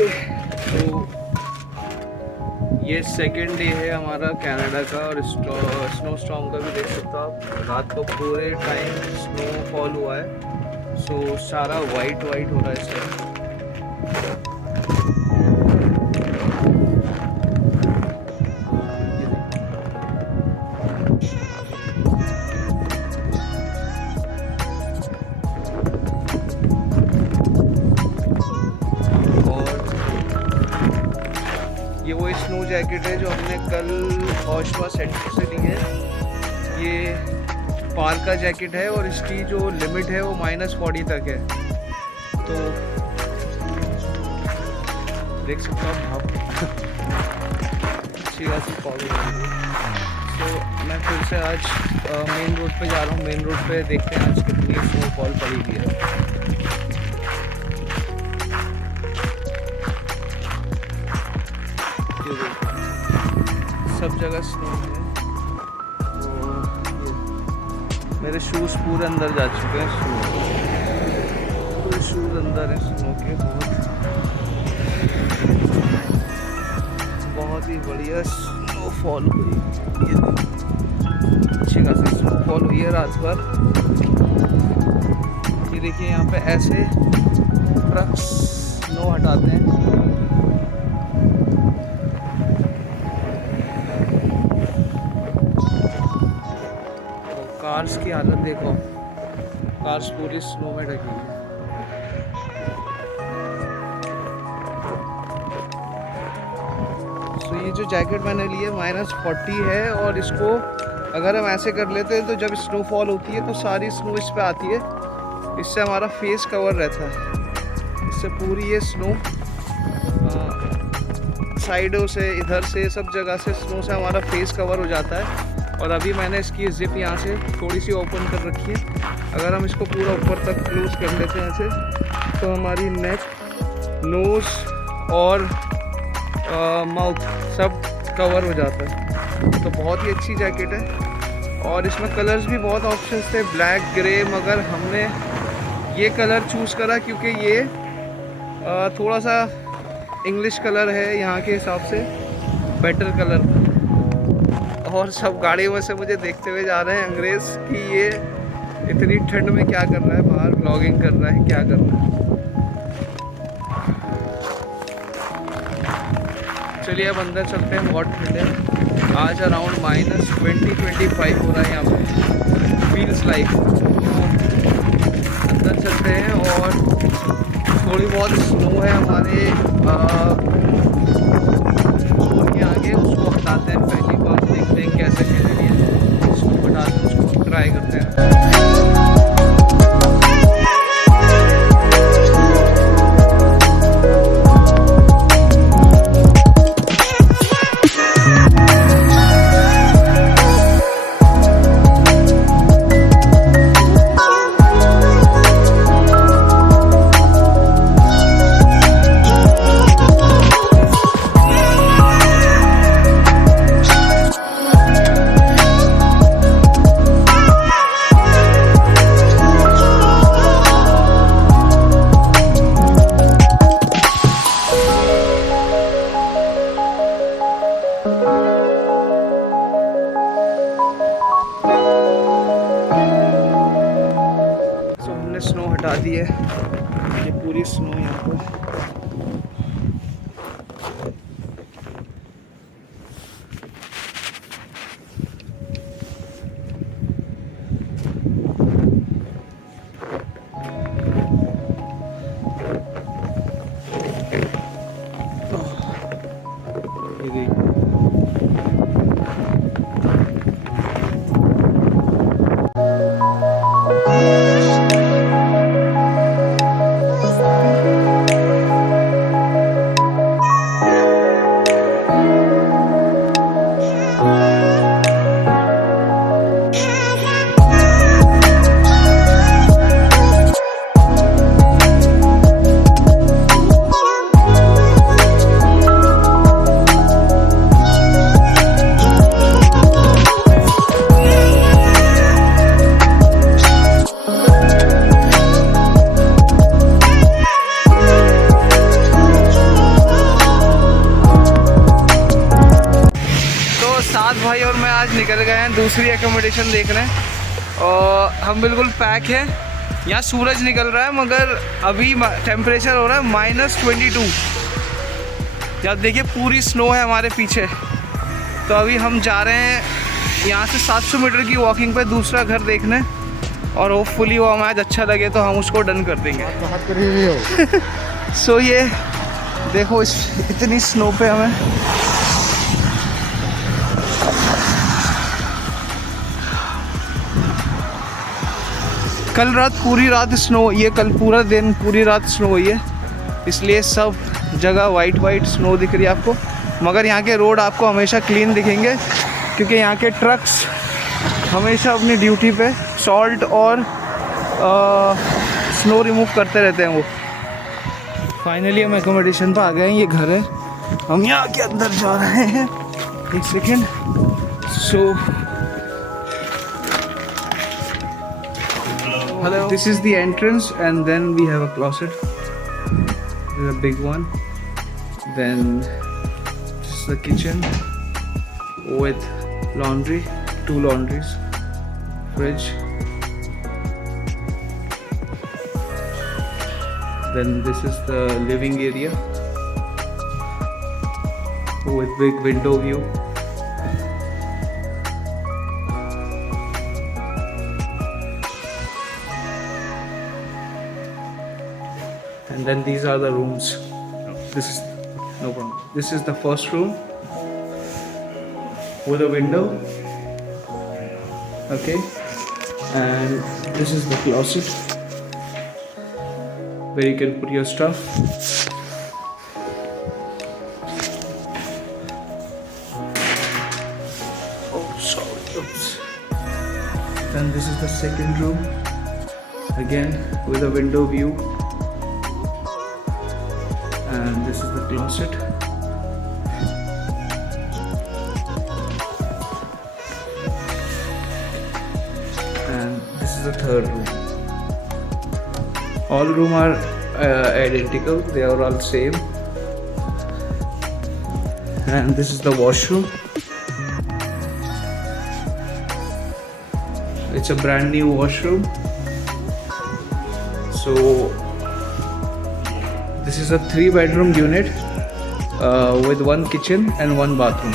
Okay, तो ये second day है हमारा कनाडा का, और स्नो स्टॉर्म का भी देख सकते हो आप। रात को पूरे टाइम स्नोफॉल हुआ है, सो सारा वाइट वाइट हो रहा है इस टाइम। ये वो स्नो जैकेट है जो हमने कल ओशवा सेंटर से ली है। ये पार्का जैकेट है और इसकी जो लिमिट है वो -40 तक है, तो देख सकते हो आप अच्छी खासी फॉलो। तो मैं फिर से आज मेन रोड पे जा रहा हूँ। मेन रोड पे देखते हैं आज कितनी स्नोफॉल पड़ी हुई है। सब जगह स्नो है, तो मेरे शूज़ पूरे अंदर जा चुके हैं। पूरे शूज़ अंदर है स्नो के। बहुत ही बढ़िया स्नोफॉल हुई, अच्छी खासी स्नोफॉल हुई है रात भर। ये देखिए यहाँ पे ऐसे ट्रक्स स्नो हटाते हैं। कार्स की हालत देखो, कार्स पूरी स्नो में ढकी है। तो ये जो जैकेट मैंने ली है -40 है, और इसको अगर हम ऐसे कर लेते हैं तो जब स्नोफॉल होती है तो सारी स्नो इस पे आती है। इससे हमारा फेस कवर रहता है। इससे पूरी ये स्नो साइडों से, इधर से, सब जगह से स्नो से हमारा फेस कवर हो जाता है। और अभी मैंने इसकी जिप यहाँ से थोड़ी सी ओपन कर रखी है। अगर हम इसको पूरा ऊपर तक क्लोज कर लेते हैं ऐसे, तो हमारी नेक, नोज़ और माउथ सब कवर हो जाता है। तो बहुत ही अच्छी जैकेट है, और इसमें कलर्स भी बहुत ऑप्शंस थे, ब्लैक, ग्रे, मगर हमने ये कलर चूज़ करा क्योंकि ये थोड़ा सा इंग्लिश कलर है यहाँ के हिसाब से, बेटर कलर। और सब गाड़ी में से मुझे देखते हुए जा रहे हैं अंग्रेज़ कि ये इतनी ठंड में क्या कर रहा है, बाहर ब्लॉगिंग कर रहा है, क्या कर रहा है। चलिए अब अंदर चलते हैं। बहुत ठंड है आज, अराउंड -20-25 हो रहा है यहाँ पे, फील्स लाइक। अंदर चलते हैं और थोड़ी बहुत स्नो है हमारे रोड के आगे, उसको हटाते हैं। पहली बार देखते हैं कैसे खेलनी है, उसको हटाते हैं, उसको ट्राई करते हैं। स्नो हटा दी है, ये पूरी स्नो यहाँ पर। सात भाई और मैं आज निकल गए हैं दूसरी एकोमोडेशन देखने और हम बिल्कुल पैक हैं। यहाँ सूरज निकल रहा है मगर अभी टेम्परेचर हो रहा है -22। आप देखिए पूरी स्नो है हमारे पीछे। तो अभी हम जा रहे हैं यहाँ से 700 मीटर की वॉकिंग पे दूसरा घर देखने और होपफुली वो हमें आज अच्छा लगे तो हम उसको डन कर देंगे। सो ये देखो इतनी स्नो पे हमें कल रात पूरी रात स्नो, ये कल पूरा दिन पूरी रात स्नो हुई है, इसलिए सब जगह वाइट स्नो दिख रही है आपको। मगर यहाँ के रोड आपको हमेशा क्लीन दिखेंगे क्योंकि यहाँ के ट्रक्स हमेशा अपनी ड्यूटी पे सॉल्ट और स्नो रिमूव करते रहते हैं वो। फाइनली हम एकोमोडेशन पर आ गए हैं, ये घर है, हम यहाँ के अंदर जा रहे हैं। एक second. So hello, this is the entrance and then we have a closet. This is a big one. Then this is the kitchen with laundry, 2 laundries, fridge. Then this is the living area with big window view. And then these are the rooms. This is no problem. This is the first room with a window. Okay, and this is the closet where you can put your stuff. Oh, sorry. Oops. Then this is the second room, again with a window view. And this is the closet. And this is the third room. All rooms are identical, they are all same. And this is the washroom. It's a brand new washroom. So this is a 3-bedroom unit with 1 kitchen and 1 bathroom.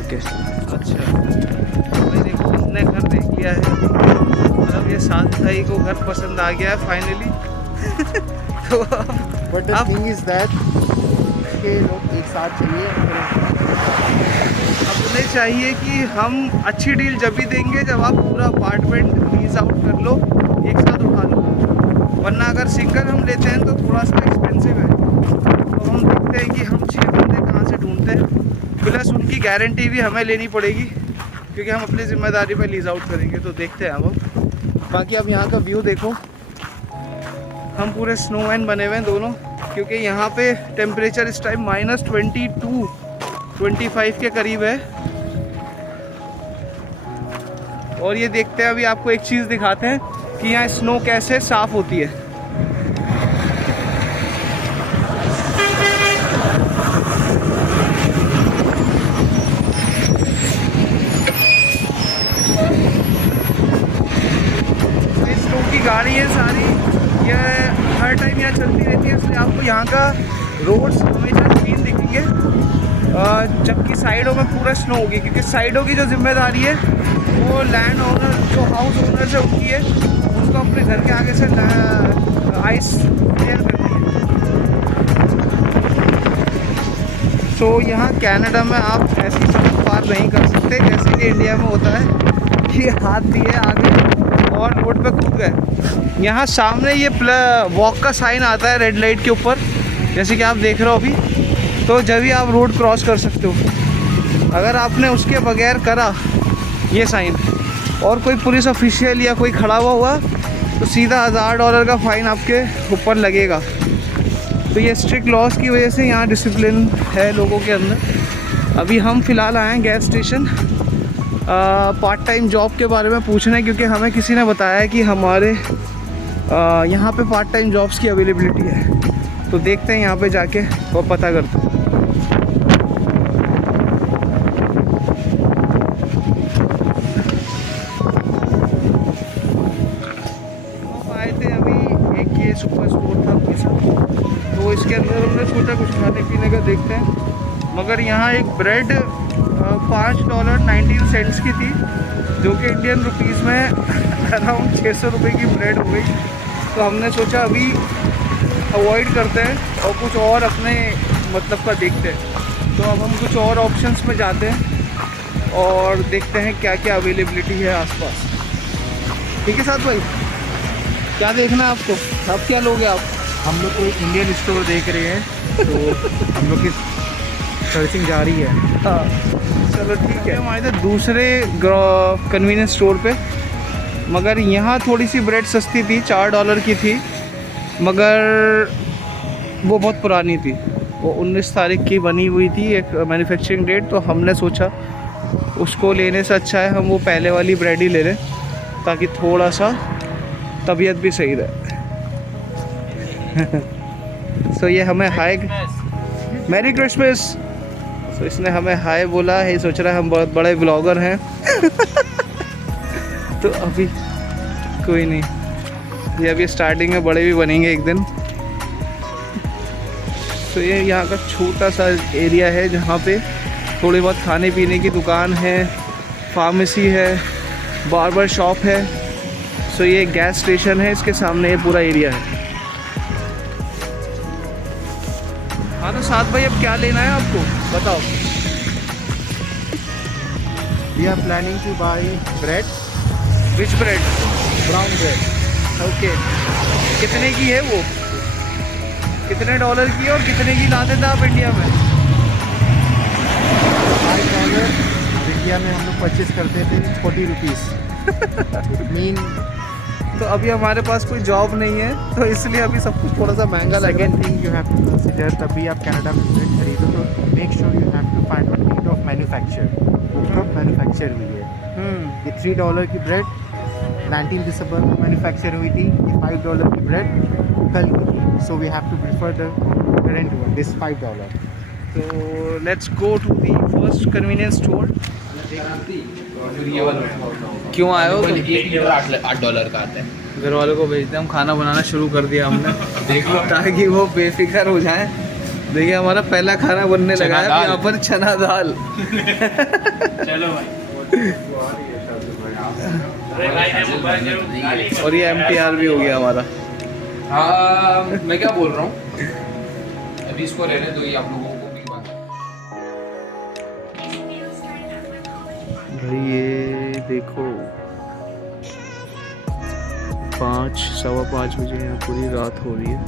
Okay. अच्छा, भाई देखो हमने घर देख लिया है, मतलब ये 7 भाई को घर पसंद आ गया है फाइनली। तो But the thing is that के लोग एक साथ चलिए। अब उन्हें चाहिए कि हम अच्छी डील जब भी देंगे जब आप पूरा अपार्टमेंट लीज आउट कर लो, एक साथ उठा लो। वरना अगर सिंगल हम लेते हैं तो थोड़ा सा एक्सपेंसिव है। तो हम देखते हैं कि हम 6 बंदे कहाँ से ढूंढते हैं, प्लस उनकी गारंटी भी हमें लेनी पड़ेगी क्योंकि हम अपनी ज़िम्मेदारी पर लीज आउट करेंगे। तो देखते हैं अब। बाकी अब यहाँ का व्यू देखो, हम पूरे स्नोमैन बने हुए हैं दोनों, क्योंकि यहाँ पे टेम्परेचर इस टाइम -22-25 के करीब है। और ये देखते हैं अभी आपको एक चीज़ दिखाते हैं कि यहाँ स्नो कैसे साफ होती है। स्नो की गाड़ी है सारी, ये हर टाइम यहाँ चलती रहती है, इसलिए आपको यहाँ का रोड्स हमेशा क्लीन दिखेंगे। जबकि साइडों में पूरा स्नो होगी, क्योंकि साइडों की जो जिम्मेदारी है वो लैंड ओनर, जो हाउस ओनर है उनकी है, उनको अपने घर के आगे से आइस क्लियर करनी है। तो यहाँ कनाडा में आप ऐसी सड़क पार नहीं कर सकते जैसे कि इंडिया में होता है कि हाथ दिए आगे और रोड पे कूद गए। यहाँ सामने ये वॉक का साइन आता है रेड लाइट के ऊपर, जैसे कि आप देख रहे हो अभी। तो जब भी आप रोड क्रॉस कर सकते हो, अगर आपने उसके बगैर करा ये साइन और कोई पुलिस ऑफिशियल या कोई खड़ा हुआ तो सीधा $1000 का फ़ाइन आपके ऊपर लगेगा। तो ये स्ट्रिक्ट लॉज की वजह से यहाँ डिसिप्लिन है लोगों के अंदर। अभी हम फ़िलहाल आए हैं gas station part time job के बारे में पूछना है, क्योंकि हमें किसी ने बताया है कि हमारे यहाँ पे पार्ट टाइम जॉब्स की अवेलेबिलिटी है। तो देखते हैं यहाँ पे जाके और पता करते हैं। मगर यहाँ एक ब्रेड $5.19 की थी, जो कि इंडियन रुपीज़ में अराउंड 600 रुपये की ब्रेड हो गई। तो हमने सोचा अभी अवॉइड करते हैं और कुछ और अपने मतलब का देखते हैं। तो अब हम कुछ और ऑप्शंस में जाते हैं और देखते हैं क्या क्या अवेलेबिलिटी है आसपास। ठीक है साथ भाई, क्या देखना है आपको? अब क्या लोगे आप? हम लोग कोई इंडियन स्टोर देख रहे हैं, तो हम लोग की सर्चिंग जारी है। हाँ चलो ठीक है। हम आए थे दूसरे कन्वीनियंस स्टोर पे, मगर यहाँ थोड़ी सी ब्रेड सस्ती थी, $4 की थी, मगर वो बहुत पुरानी थी। वो 19 तारीख की बनी हुई थी, एक मैन्युफैक्चरिंग डेट। तो हमने सोचा उसको लेने से अच्छा है हम वो पहले वाली ब्रेड ही ले लें, ताकि थोड़ा सा तबीयत भी सही रहे। सो ये हमें हाय, मैरी क्रिसमस। तो इसने हमें हाय बोला है, सोच रहा है हम बहुत बड़े ब्लॉगर हैं। तो अभी कोई नहीं, ये अभी स्टार्टिंग में बड़े भी बनेंगे एक दिन। तो ये यहाँ का छोटा सा एरिया है जहाँ पे थोड़ी बहुत खाने पीने की दुकान है, फार्मेसी है, बार्बर शॉप है। सो ये गैस स्टेशन है, इसके सामने ये पूरा एरिया है। हाँ तो साथ भाई अब क्या लेना है आपको बताओ। We are planning to buy bread, which bread? brown bread. Okay, कितने की है वो? कितने $1 की है और कितने की लाते थे आप इंडिया में? $5 इंडिया में हम लोग परचेज करते थे 40 रुपीज़। मीन तो अभी हमारे पास कोई जॉब नहीं है, तो इसलिए अभी सब कुछ थोड़ा सा महंगा लग रहा second thing you have to consider, तभी आप कनाडा में ब्रेड खरीदो तो make sure you have to find out date of manufacture, वो कब मैन्युफैक्चर हुई है। है। ये $3 की ब्रेड 19 दिसंबर में मैन्युफैक्चर हुई थी, ये $5 की ब्रेड कल की थी। So we have to prefer the current one, this $5। तो let's go to the first convenience store. क्यों आए हो तुम? $8 का आता है। घर वालों को भेजते हैं, हम खाना बनाना शुरू कर दिया हमने। देख लो, ताकि वो बेफिक्र हो जाए। देखिए हमारा पहला खाना बनने लगा है यहाँ पर, चना दाल। चलो भाई। और ये MTR भी हो गया हमारा। हाँ मैं क्या बोल रहा हूँ, अभी इसको रहने दो, ये आप लोगों को भी बात। भाई ये देखो 5-5:15 बजे यहाँ पूरी रात हो रही है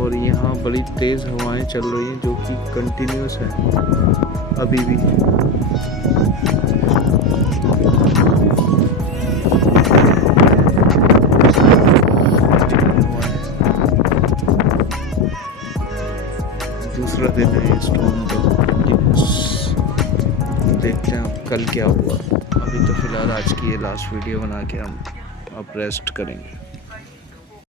और यहाँ बड़ी तेज़ हवाएं चल रही हैं, जो कि कंटिन्यूस है अभी भी। दूसरा दिन है ये स्टॉर्म का। देखते हैं अब कल क्या हुआ। अभी तो फिलहाल आज की ये लास्ट वीडियो बना के हम अब रेस्ट करेंगे।